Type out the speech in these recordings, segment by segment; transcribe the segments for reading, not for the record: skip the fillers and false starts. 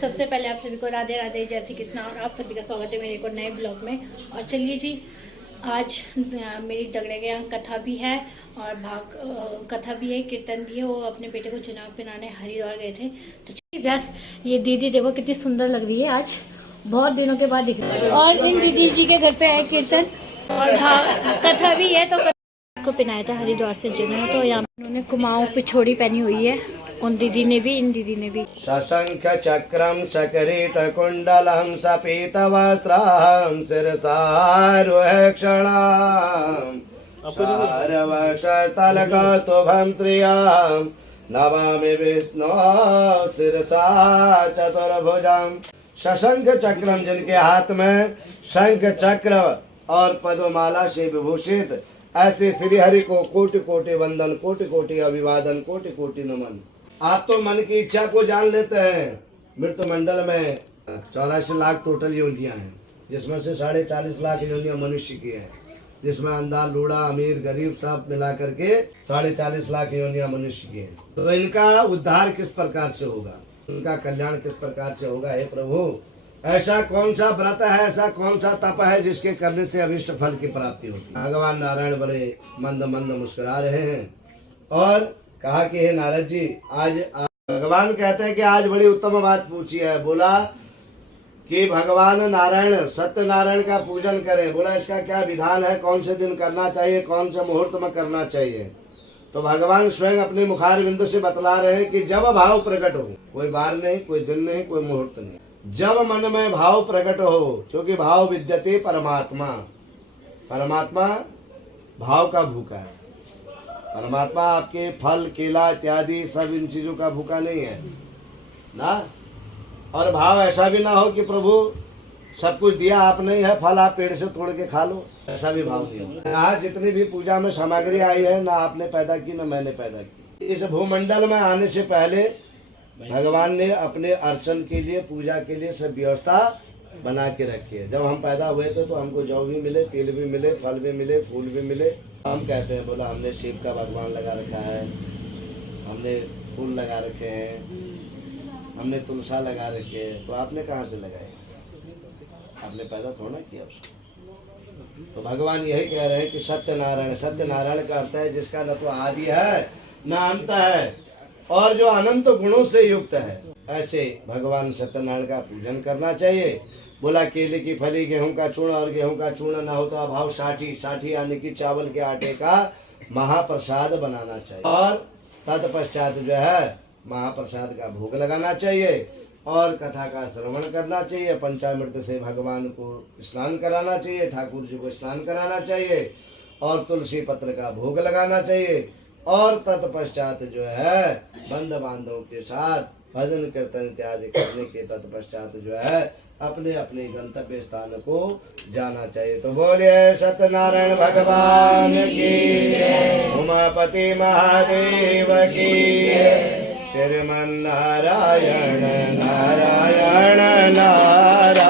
सबसे पहले आप सभी को राधे राधे, जय श्री कृष्ण। और आप सभी का स्वागत है मेरे को नए ब्लॉग में। और चलिए जी, आज मेरी दगड़े के यहाँ कथा भी है और कथा भी है, कीर्तन भी है। वो अपने बेटे को चुनाव पिलाने हरिद्वार गए थे। तो चलिए यार, ये दीदी देखो कितनी सुंदर लग रही है, आज बहुत दिनों के बाद दिख रही है। और इन दीदी जी के घर पे है कीर्तन और कथा भी है। तो को पहनाया था हरिद्वार से जने, तो यहाँ उन्होंने कुमाऊं पिछोड़ी पहनी हुई है, उन दीदी ने भी, इन दीदी ने भी। सशंख चक्रम सकिरीट कुंडलम सपीत वस्त्रम शिरसारोहक्षणाम सारवशतलगतुभं त्रियां नमामि विष्णु शिरसा चतुर्भुजम्। सशंख चक्रम, जिनके हाथ में शंख चक्र और पद्ममाला से विभूषित ऐसे श्री हरि को कोटि कोटि वंदन, कोटि कोटि अभिवादन, कोटि कोटि नमन। आप तो मन की इच्छा को जान लेते हैं। मृत्यु मंडल में 84 लाख टोटल योनियां हैं, जिसमें से 40.5 लाख योनियां मनुष्य की हैं, जिसमें अंधा लूड़ा अमीर गरीब सब मिला करके 40.5 लाख योनियां मनुष्य की हैं। तो इनका उद्धार किस प्रकार से होगा, इनका कल्याण किस प्रकार से होगा? हे प्रभु, ऐसा कौन सा व्रत है, ऐसा कौन सा तप है जिसके करने से अभिष्ट फल की प्राप्ति होती है? भगवान नारायण बड़े मंद मंद मुस्कुरा रहे हैं और कहा कि हे नारद जी, आज भगवान कहते हैं कि आज बड़ी उत्तम बात पूछी है। बोला कि भगवान नारायण सत्यनारायण का पूजन करें। बोला इसका क्या विधान है, कौन से दिन करना चाहिए, कौन से मुहूर्त में करना चाहिए? तो भगवान स्वयं अपने मुखारविंद से बतला रहे हैं कि जब भाव प्रकट हो, कोई बार नहीं, कोई दिन नहीं, कोई मुहूर्त नहीं, जब मन में भाव प्रकट हो, क्योंकि भाव विद्यते परमात्मा। परमात्मा भाव का भूखा है। परमात्मा आपके फल केला इत्यादि सब इन चीजों का भूखा नहीं है ना। और भाव ऐसा भी ना हो कि प्रभु सब कुछ दिया आपने ही है, फल आप पेड़ से तोड़ के खा लो, ऐसा भी भाव नहीं हो। आज जितनी भी पूजा में सामग्री आई है, ना आपने पैदा की ना मैंने पैदा की। इस भूमंडल में आने से पहले भगवान ने अपने अर्चन के लिए, पूजा के लिए सब व्यवस्था बना के रखी है। जब हम पैदा हुए थे तो हमको जौ भी मिले, तेल भी मिले, फल भी मिले, फूल भी मिले। हम कहते हैं, बोला हमने शिव का भगवान लगा रखा है, हमने फूल लगा रखे हैं, हमने तुलसा लगा रखे है। तो आपने कहाँ से लगाए? आपने पैदा थोड़ा किया उसको। तो भगवान यही कह रहे हैं कि सत्यनारायण, सत्यनारायण का अर्थ है जिसका न तो आदि है न अंत है और जो अनंत गुणों से युक्त है। ऐसे भगवान सत्यनारायण का पूजन करना चाहिए। बोला केले की फली, गेहूं का चूर्ण और गेहूं का चूर्ण ना हो तो अभाव साठी यानी कि चावल के आटे का महाप्रसाद बनाना चाहिए। और तत्पश्चात जो है महाप्रसाद का भोग लगाना चाहिए और कथा का श्रवण करना चाहिए। पंचामृत से भगवान को स्नान कराना चाहिए, ठाकुर जी को स्नान कराना चाहिए और तुलसी पत्र का भोग लगाना चाहिए। और तत्पश्चात जो है बंधु बांधवों के साथ भजन कीर्तन इत्यादि करने के तत्पश्चात जो है अपने अपने गंतव्य स्थान को जाना चाहिए। तो बोलिए सत्यनारायण भगवान की, उमापति महादेव की, श्रीमन नारायण नारायण नारायण।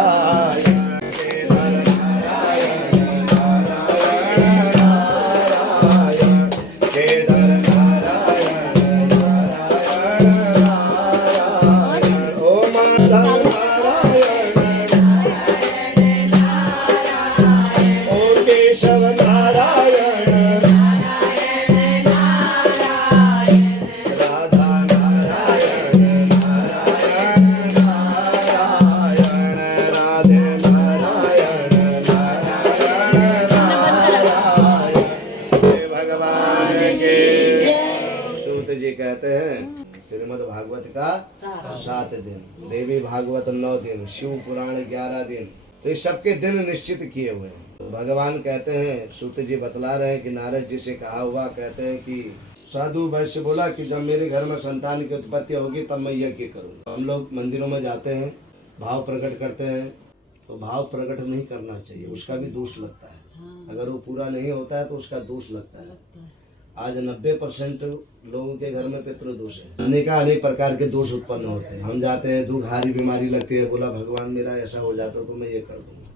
कहते हैं श्रीमद् भागवत का 7 दिन, देवी भागवत 9 दिन, शिव पुराण 11 दिन। तो ये सबके दिन निश्चित किए हुए हैं। तो भगवान कहते हैं, सूत जी बतला रहे हैं कि नारद जी से कहा हुआ, कहते हैं कि साधु वैश्य बोला कि जब मेरे घर में संतान की उत्पत्ति होगी तब मैं यज्ञ करूँगा। हम लोग मंदिरों में जाते हैं, भाव प्रकट करते हैं, तो भाव प्रकट नहीं करना चाहिए, उसका भी दोष लगता है। अगर वो पूरा नहीं होता है तो उसका दोष लगता है। आज 90% लोगों के घर में पितृदोष है, अनेक प्रकार के दोष उत्पन्न होते हैं। हम जाते हैं, दुर्घारी बीमारी लगती है, बोला भगवान मेरा ऐसा हो जाता तो मैं ये कर दूंगा,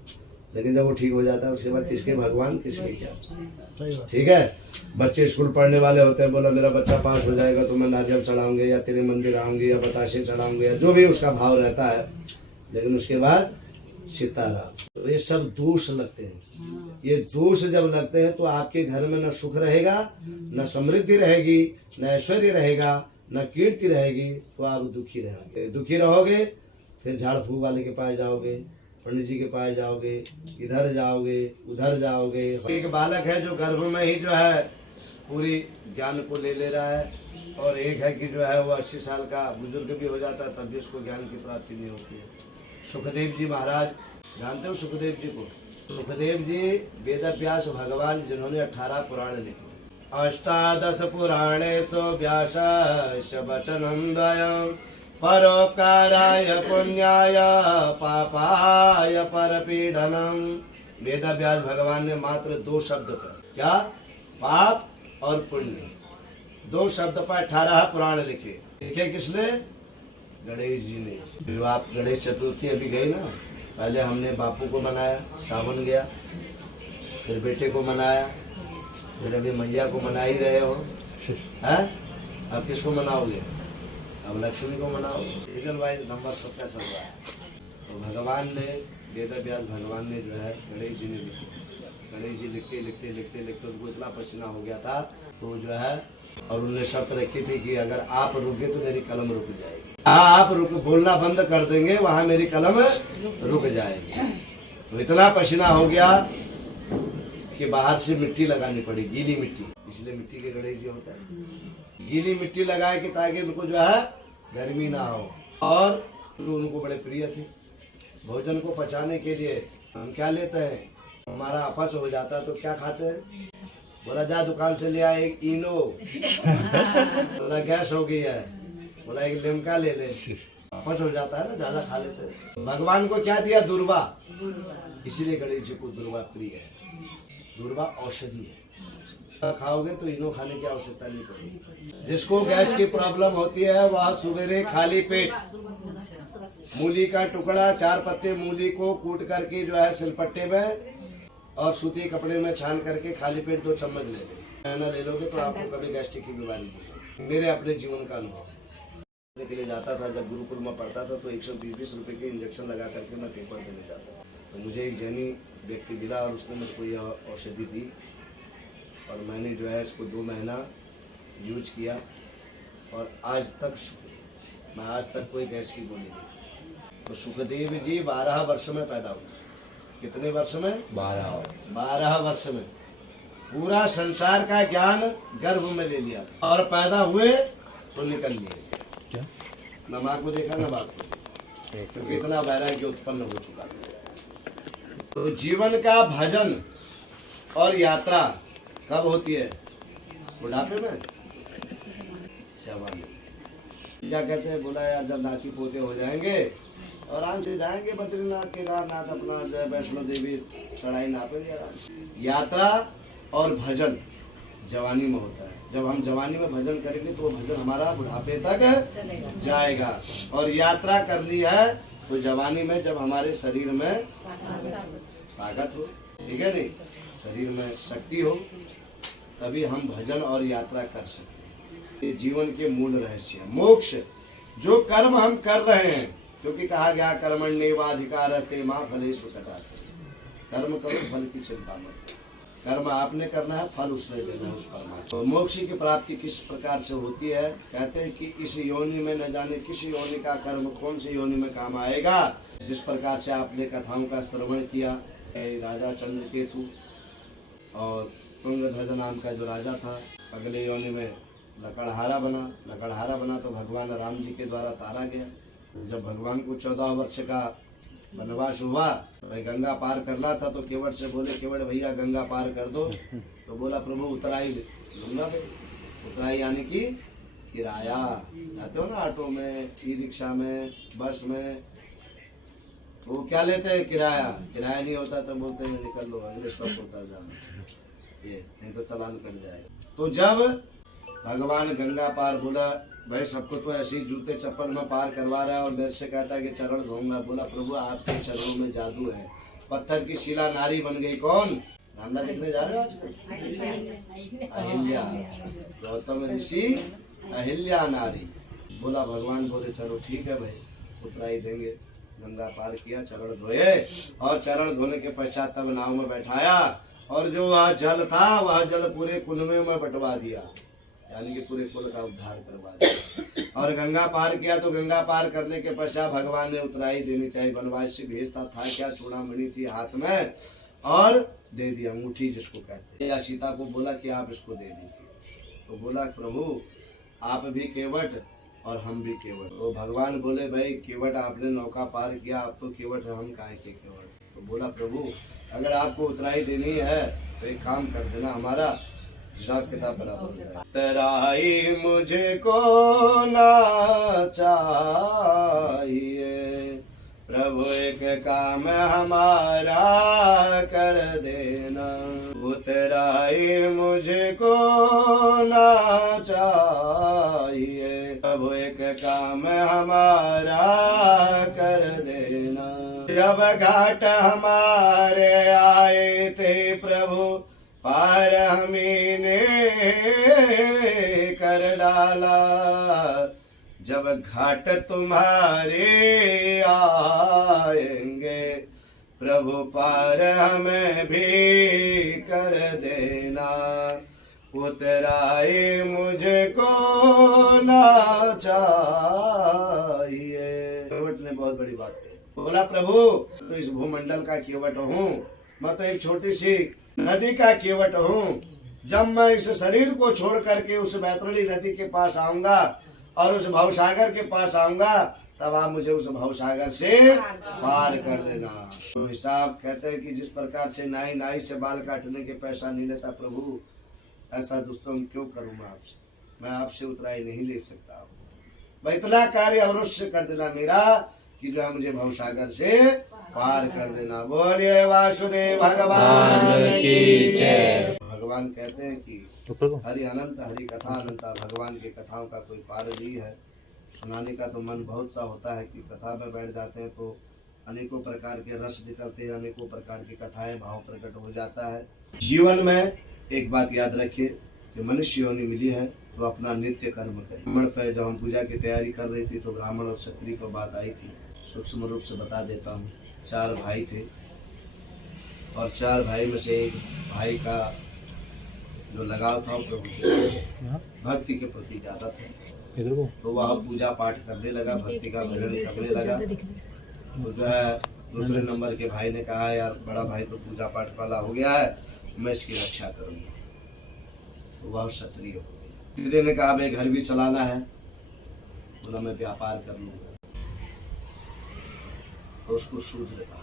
लेकिन जब वो ठीक हो जाता है उसके बाद किसके भगवान किसके क्या। ठीक है, बच्चे स्कूल पढ़ने वाले होते हैं, बोला मेरा बच्चा पास हो जाएगा तो मैं नारियल चढ़ाऊंगे या तेरे मंदिर आऊंगी या बताशे चढ़ाऊंगे या जो भी उसका भाव रहता है, लेकिन उसके बाद सितारा। तो ये सब दोष लगते हैं। ये दोष जब लगते हैं तो आपके घर में न सुख रहेगा, न समृद्धि रहेगी, न ऐश्वर्य रहेगा, न कीर्ति रहेगी, तो आप दुखी रहेंगे। दुखी रहोगे फिर झाड़ फूक वाले के पास जाओगे, पंडित जी के पास जाओगे, इधर जाओगे उधर जाओगे। एक बालक है जो गर्भ में ही जो है पूरी ज्ञान को ले रहा है, और एक है कि जो है वो 80 साल का बुजुर्ग भी हो जाता है तब भी उसको ज्ञान की प्राप्ति नहीं होती है। सुखदेव जी महाराज, जानते हो सुखदेव जी को? सुखदेव जी वेद व्यास भगवान जिन्होंने 18 पुराण लिखे। अष्टादश पुराणेषु व्यासस्य वचनं द्वयम् परोपकाराय पुण्याय पापाय परपीडनम। वेद व्यास भगवान ने मात्र 2 शब्द पर, क्या? पाप और पुण्य, 2 शब्द पर 18 पुराण लिखे। लिखे किसने? गणेश जी ने। जो आप गणेश चतुर्थी अभी गई ना, पहले हमने बापू को मनाया, सावन गया, फिर बेटे को मनाया, फिर अभी मैया को मना ही रहे हो, है? अब किसको मनाओगे? अब लक्ष्मी को मनाओ। सीरियल वाइज नंबर सबका चल रहा है। तो भगवान ने, वेद व्यास भगवान ने जो है गणेश जी ने लिखे। गणेश जी लिखते लिखते लिखते लिखते उनको इतना पसीना हो गया था, तो जो है, और उन्होंने शर्त रखी थी कि अगर आप रुके तो मेरी कलम रुक जाएगी। आप रुक, बोलना बंद कर देंगे वहां मेरी कलम रुक जाएगी। तो इतना पसीना हो गया कि बाहर से मिट्टी लगानी पड़ी, गीली मिट्टी, इसलिए मिट्टी के गणेश जी होता है। गीली मिट्टी लगाए कि ताकि उनको जो है गर्मी ना हो। और उनको बड़े प्रिय थे। भोजन को पचाने के लिए हम क्या लेते हैं? हमारा अपच हो जाता है तो क्या खाते हैं? बोला जा दुकान से ले आए एक इनो। बोला गैस हो गई है, बोला एक लिमका ले ले। अपच हो जाता है ना, ज्यादा खा लेते हैं। भगवान को क्या दिया? दुर्वा। इसीलिए गणेश जी को दुर्वा प्रिय है। दुर्वा औषधि है, खाओगे तो इनो खाने की आवश्यकता नहीं पड़ेगी। जिसको गैस की प्रॉब्लम होती है वह सवेरे खाली पेट मूली का टुकड़ा, 4 पत्ते मूली को कूट करके जो है सिलपट्टे में और सूती कपड़े में छान करके खाली पेट 2 चम्मच ले ले। महीना ले लोगे तो आपको कभी गैस्ट्रिक की बीमारी नहीं होगी। मेरे अपने जीवन का अनुभव। के लिए जाता था, जब गुरुकुल में पढ़ता था तो 120 रुपए के इंजेक्शन लगा करके मैं पेपर देने जाता था। तो मुझे एक जैनी व्यक्ति मिला और उसने मुझको यह औषधि दी, और मैंने जो है इसको 2 महीना यूज किया, और आज तक कोई गैस की गोली नहीं। तो सुखदेव जी 12 वर्ष में पैदा हुए। कितने वर्ष में? 12 वर्ष में पूरा संसार का ज्ञान गर्भ में ले लिया और पैदा हुए तो निकल लिए। क्या? न माँ को देखा न बाप को, क्योंकि इतना वैराग्य उत्पन्न हो चुका। तो जीवन का भजन और यात्रा कब होती है? बुढ़ापे में, जवानी। क्या कहते हैं? बोला यार जब नाती पोते हो जाएंगे और आराम से जाएंगे बद्रीनाथ, केदारनाथ, अपना जो है वैष्णो देवी चढ़ाई नापेंगे आराम से। यात्रा और भजन जवानी में होता है। जब हम जवानी में भजन करेंगे तो भजन हमारा बुढ़ापे तक जाएगा। और यात्रा करनी है तो जवानी में, जब हमारे शरीर में ताकत हो, ठीक है नहीं, शरीर में शक्ति हो, तभी हम भजन और यात्रा कर सकते हैं। ये जीवन के मूल रहस्य है। मोक्ष जो कर्म हम कर रहे हैं, क्योंकि कहा गया कर्मण्येवाधिकारस्ते मा फलेषु कदाचन। कर्म करो, फल की चिंता मत करो। कर्म आपने करना है, फल उसने देना है, उस परमात्मा। तो मोक्ष की प्राप्ति किस प्रकार से होती है? कहते हैं कि इस योनि में न जाने किस योनि का कर्म कौन सी योनि में काम आएगा। जिस प्रकार से आपने कथाओं का श्रवण किया, राजा चंद्रकेतु और तुंगध्वज नाम का जो राजा था, अगले योनि में लकड़हारा बना तो भगवान राम जी के द्वारा तारा गया। जब भगवान को 14 वर्ष का वनवास हुआ, भाई गंगा पार करना था, तो केवट से बोले, केवट भैया गंगा पार कर दो। तो बोला प्रभु उतराई लूंगा भाई। उतराई यानी कि किराया। जाते हो ना ऑटो में, ई रिक्शा में, बस में, वो क्या लेते हैं? किराया। किराया नहीं होता तो बोलते हैं निकल लो, अगले स्टॉप होता जाना, ये नहीं तो चालान कट जाएगा। तो जब भगवान गंगा पार, बोला भाई सबको तो ऐसे ही जूते चप्पल में पार करवा रहा है और मेरे से कहता है कि चरण धोऊंगा। बोला प्रभु आपके चरणों में जादू है, पत्थर की शिला नारी बन गई। कौन? रामला देखने जा रहे हो आजकल? अहिल्या, गौतम ऋषि अहिल्या नारी। बोला भगवान बोले चलो ठीक है भाई, उतरा ही देंगे। गंगा पार किया, चरण धोए और चरण धोने के पश्चात तब नाव में बैठाया और जो वह जल था वह जल पूरे कुनबे में बंटवा दिया, यानी कि पूरे कुल का उद्धार करवा दिया। और गंगा पार किया तो गंगा पार करने के पश्चात भगवान ने उतराई देनी चाहिए। वनवास से भेजता था क्या, चूड़ामणि थी हाथ में और दे दी, अंगूठी जिसको कहते हैं। या सीता को बोला कि आप इसको दे दीजिए, तो बोला प्रभु आप भी केवट और हम भी केवट। तो भगवान बोले भाई केवट आपने नौका पार किया, अब तो केवट हम काहे के केवट। तो बोला प्रभु अगर आपको उतराई देनी है तो एक काम कर देना, हमारा हिसाब किताब बराबर हो जाए। तराई मुझे को ना चाहिए प्रभु, एक काम हमारा कर देना। उतराई मुझे को ना चाहिए प्रभु, एक काम हमारा कर देना। जब घाट हमारे आए थे प्रभु, पार हमी ने कर डाला। जब घाट तुम्हारे आएंगे प्रभु, पार हमें भी कर देना। उतराई मुझको ना चाहिए। केवट ने बहुत बड़ी बात कही। बोला प्रभु तो इस भूमंडल का केवट हूँ, मैं तो एक छोटी सी नदी का केवट हूँ। जब मैं इस शरीर को छोड़ करके उस बैतरणी नदी के पास आऊंगा और उस भवसागर के पास आऊंगा, तब आप मुझे उस भवसागर से पार कर देना। तो साहब कहते हैं कि जिस प्रकार से नाई नाई से बाल काटने के पैसा नहीं लेता प्रभु, ऐसा दोस्तों क्यों करूँ मैं आपसे उतराई नहीं ले सकता। भाई इतना कार्य अवश्य कर देना मेरा कि जो है मुझे भवसागर से पार कर देना। बोलिए वासुदेव भगवान की जय। भगवान कहते हैं कि हरि अनंत, हरि कथा अनंता। भगवान की कथाओं का कोई पार नहीं है। सुनाने का तो मन बहुत सा होता है कि कथा में बैठ जाते हैं तो अनेकों प्रकार के रस निकलते हैं, अनेकों प्रकार की कथाएं भाव प्रकट हो जाता है। जीवन में एक बात याद रखिए कि मनुष्य योनि मिली है तो अपना नित्य कर्म करें। ब्राह्मण पे जब हम पूजा की तैयारी कर रही थी तो ब्राह्मण और क्षत्रिय को बात आई थी। सूक्ष्म रूप से बता देता हूँ। 4 भाई थे और 4 भाई में से एक भाई का जो लगाव था प्रभु भक्ति के प्रति ज्यादा था, तो वह पूजा पाठ करने लगा, भक्ति का भजन करने लगा। तो जो है दूसरे नंबर के भाई ने कहा यार बड़ा भाई तो पूजा पाठ वाला हो गया है, मैं इसकी रक्षा करूंगा। तो वह क्षत्रिय हो गया। तीसरे ने कहा भाई घर भी चलाना है, बोला मैं व्यापार कर लूंगा, तो उसको शूद्र कहा।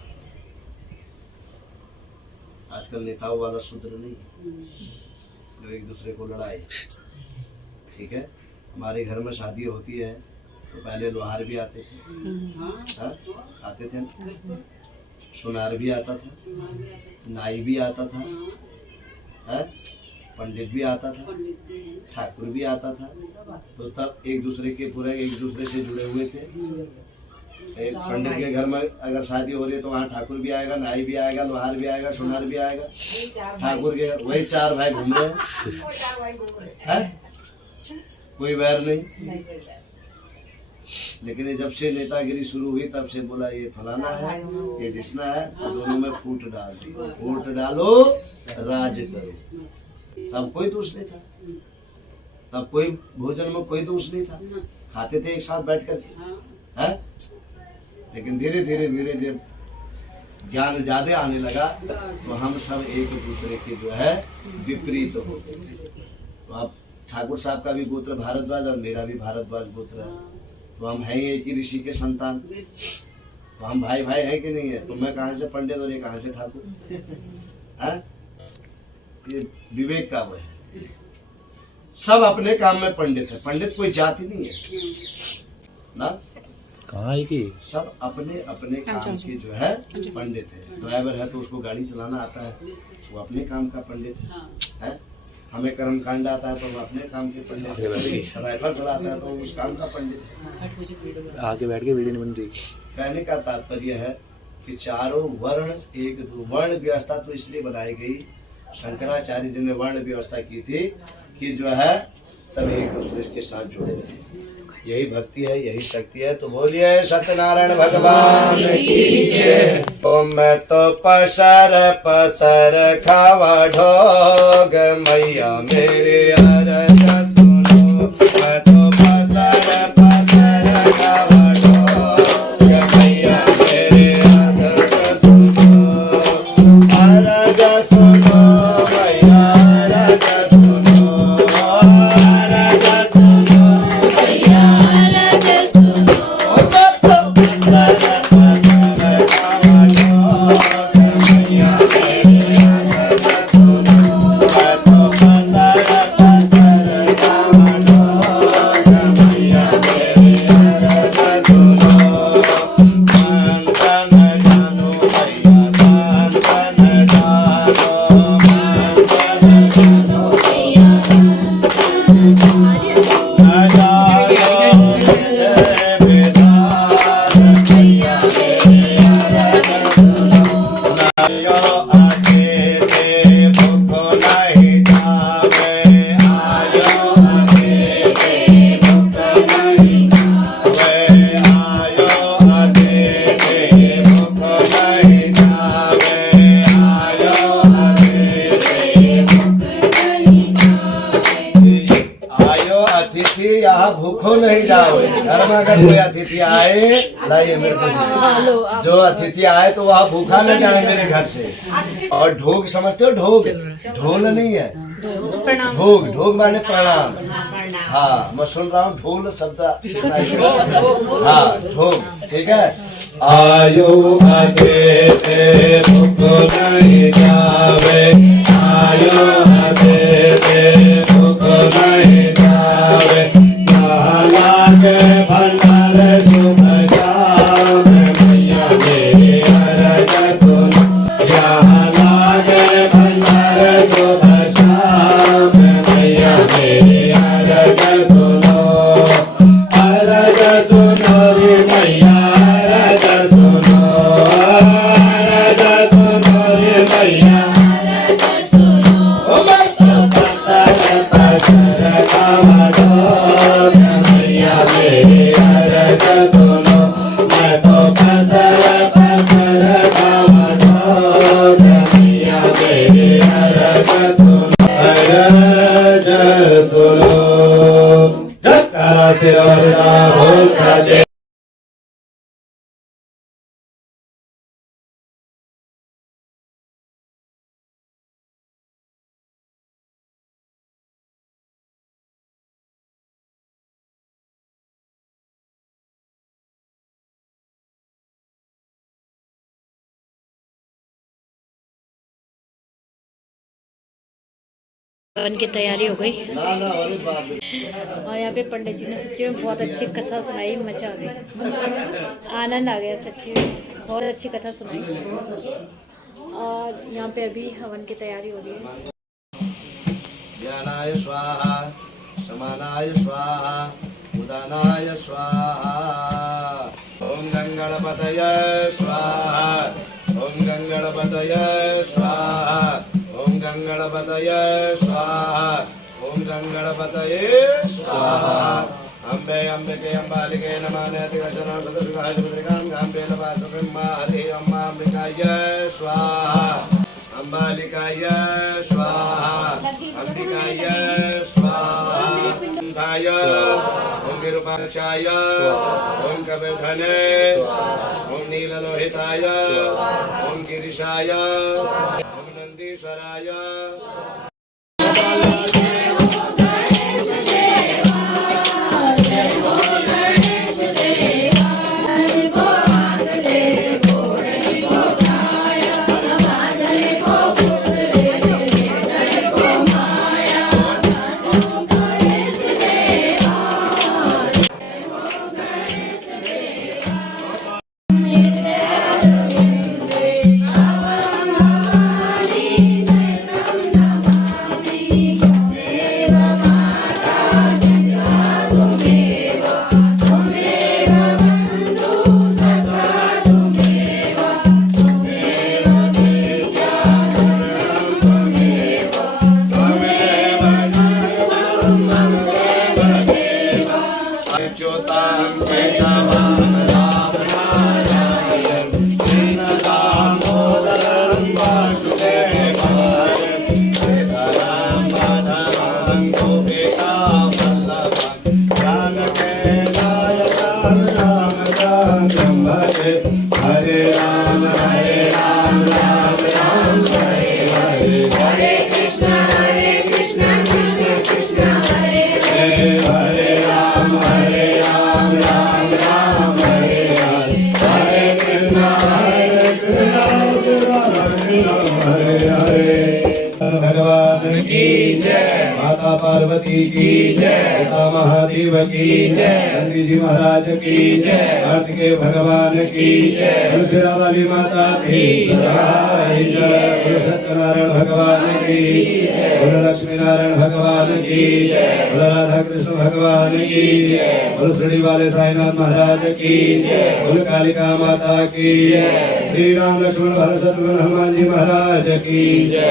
आजकल नेताओं वाला शूद्र नहीं जो एक दूसरे को लड़ाए। ठीक है, हमारे घर में शादी होती है तो पहले लोहार भी आते थे, आते थे, सुनार भी आता था, नाई भी आता था, पंडित भी आता था, ठाकुर भी आता था। तो तब एक दूसरे के पूरे एक दूसरे से जुड़े हुए थे। एक पंडित के घर में अगर शादी हो रही है तो वहाँ ठाकुर भी आएगा, नाई भी आएगा, लोहार भी आएगा, सुनार भी आएगा। ठाकुर के वही 4 भाई घूम रहे हैं, कोई वैर नहीं। लेकिन जब से नेतागिरी शुरू हुई तब से बोला ये फलाना है, ये डिसना है, तो दोनों में फूट डाल दी। वोट डालो राज करो। तब कोई दोष नहीं था, तब कोई भोजन में कोई दोष नहीं था, खाते थे एक साथ बैठ करके, है। लेकिन धीरे धीरे धीरे धीरे ज्ञान ज्यादा आने लगा तो हम सब एक दूसरे के जो है विपरीत हो गए। तो अब ठाकुर साहब का भी गोत्र भारद्वाज और मेरा भी भारद्वाज गोत्र है, तो हम हैं एक ही ऋषि के संतान, तो हम भाई भाई है कि नहीं है। तो मैं कहाँ से पंडित और ये कहाँ से ठाकुर है। ये विवेक का वो है, सब अपने काम में पंडित है। पंडित कोई जाति नहीं है ना, कहाँ है कि सब अपने अपने काम के जो है पंडित है। ड्राइवर है तो उसको गाड़ी चलाना आता है, वो अपने काम का पंडित है। हमें कर्म कांड आता है तो हम अपने काम के पंडित है। राइफल चलाता है तो उस काम का पंडित है। आगे बैठ के वीडियो नहीं बन रही। कहने का तात्पर्य है कि चारों वर्ण एक वर्ण व्यवस्था तो इसलिए बनाई गई, शंकराचार्य जी ने वर्ण व्यवस्था की थी कि जो है सब एक दूसरे के साथ जुड़े रहे। यही भक्ति है, यही शक्ति है। तो बोलिए सत्यनारायण भगवान की जय। ओ मैं तो पसर पसर खावा ढोग, मैया मेरे अरज सुनो। मैं तो पसर पसर खावा ढोग, मैया मेरे अरज सुनो। अरज सुनो मैया अरज सुनो, अरज सुनो मैया अरज सुनो। यहाँ भूखो नहीं जाओ। घर में अगर कोई अतिथि आए, लाइए मेरे को, जो अतिथि आए तो वहाँ भूखा न जाए मेरे घर से। और ढोग समझते हो? ढोग ढोल नहीं है, ढोग ढोग माने प्रणाम। हाँ मैं सुन रहा हूँ ढोल शब्द सुनाई दे रहा। हाँ ढोग, ठीक है। आयो अतिथि भूखो नहीं जावे, आयो अतिथि भूखो नहीं जावे। लागे भंडार सुख जाम, मैया मेरे अरज सुनो। यहाँ लागे भंडार सुख जाम, मैया मेरे अरज सुनो। अरज सुनो रे मैया अरज सुनो, अरज सुनो रे मैया अरज सुनो। ओ मैं तो पत्थर पसर खावा ढोग, मैया मेरे अरज सुनो। मैं तो पसर पसर खावा ढोग, मैया मेरे अरज सुनो। अरज सुनो। जगतारा सिरवरदा भोल साजे। हवन की तैयारी हो गई ना ना और बात और यहाँ पे पंडित जी ने सच्ची में बहुत अच्छी कथा सुनाई। मजा आ गई, आनंद आ गया सच्ची में, बहुत अच्छी कथा सुनाई। और यहाँ पे अभी हवन की तैयारी हो रही है। ज्ञानाय स्वाहा, समानाय स्वाहा, उदानाय स्वाहा। ओम गंगणपतये स्वाहा, ओम गंगणपतये स्वाहा, ओम गंगणपतये स्वाहा, ओम गंगणपतये स्वाहा। अम्बे अम्बिके अम्बालिके नमः नेतिवचनं भद्रकाय भद्रकां गाम्बे लवासुब्रह्मा हरि अम्मा अम्बिकाय स्वाहा, अम्बालिकाय स्वाहा, अम्बिकाय स्वाहा। धाय ओम विरूपाक्षाय, ओम कपिलधने, ओम नीललोहिताय, ओम गिरिशाय, ओम नंदीश्वराय। हरे हरे राम राम राम हरे हरे हरे कृष्ण कृष्ण कृष्ण हरे हरे राम राम राम हरे हरे हरे कृष्ण हरे हरे भगवान की जय, माता पार्वती की जय, पिता महादेव की जय, नंदी जी महाराज की जय, कार्तिक के भगवान की जय, तुलसीरा वाली माता की जय, सत्यनारायण भगवान की जय, लक्ष्मी नारायण भगवान की जय, राधा कृष्ण भगवान की जय, श्री वाले साईनाथ महाराज की जय, कालिका माता की जय, श्री राम लक्ष्मण भरत शत्रुघ्न हनुमान जी महाराज की जय,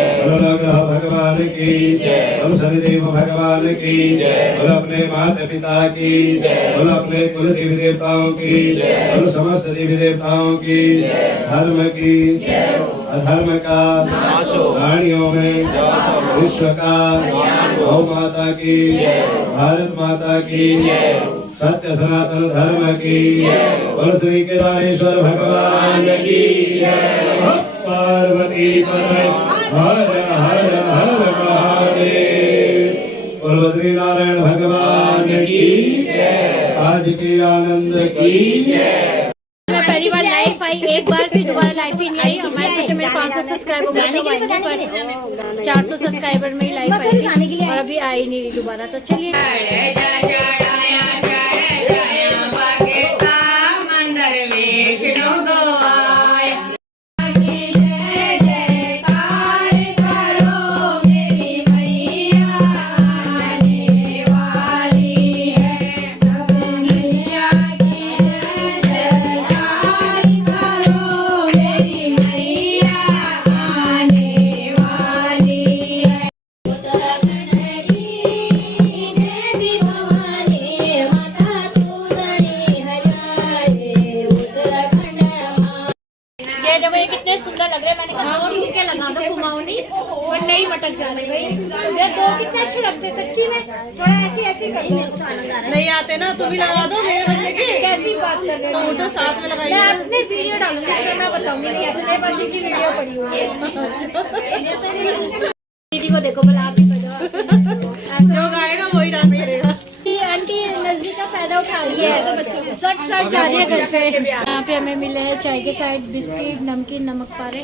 भगवान की जय, हम शनिदेव भगवान की जय, और अपने माता पिता की जय, और अपने कुल देवी देवताओं की जय, और समस्त देवी देवताओं की धर्म की अधर्म का प्राणियों में विश्व का गौ माता की भारत माता की सत्य सनातन धर्म की और श्री केदारेश्वर भगवान की जय, पार्वती पते हर हर हर महादेव, और बद्री नारायण भगवान की जय, आज के आनंद की जय। मैं पहली बार लाइव आई, एक बार फिर दोबारा लाइव ही नहीं आई। हमारे सोचे मेरे 500 सब्सक्राइबर पर 400 सब्सक्राइबर में ही लाइव आई और अभी आई नहीं दोबारा। तो चलिए कितने सुंदर लग रहे हैं। मैंने कहा और के लगा दो घुमाऊनी और नहीं मटक जाने भाई। ये दो कितने अच्छे लगते हैं सच्ची में। थोड़ा ऐसी ऐसी कर दो। नहीं आते ना तुम भी लगा दो मेरे बच्चे के। कैसी बात कर रहे हो? तो साथ में लगाइए। मैं अपने वीडियो डालूंगी तो मैं बताऊंगी कि अपने बच्चे की वीडियो पड़ी होगी। दीदी को देखो भला आप ही बजाओ। जो गाएगा वही डांस करेगा। आंटी एनर्जी का फायदा उठा रही है, सट सट जा रही है घर पे। यहाँ पे हमें मिले हैं चाय के साथ बिस्किट, नमकीन, नमक पारे।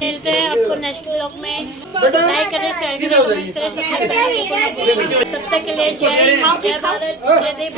मिलते हैं आपको नेक्स्ट ब्लॉग में। लाइक करें, शेयर करें, कमेंट करें, सब्सक्राइब करें। तब तक के लिए जय हिंद, जय भारत, जय देव।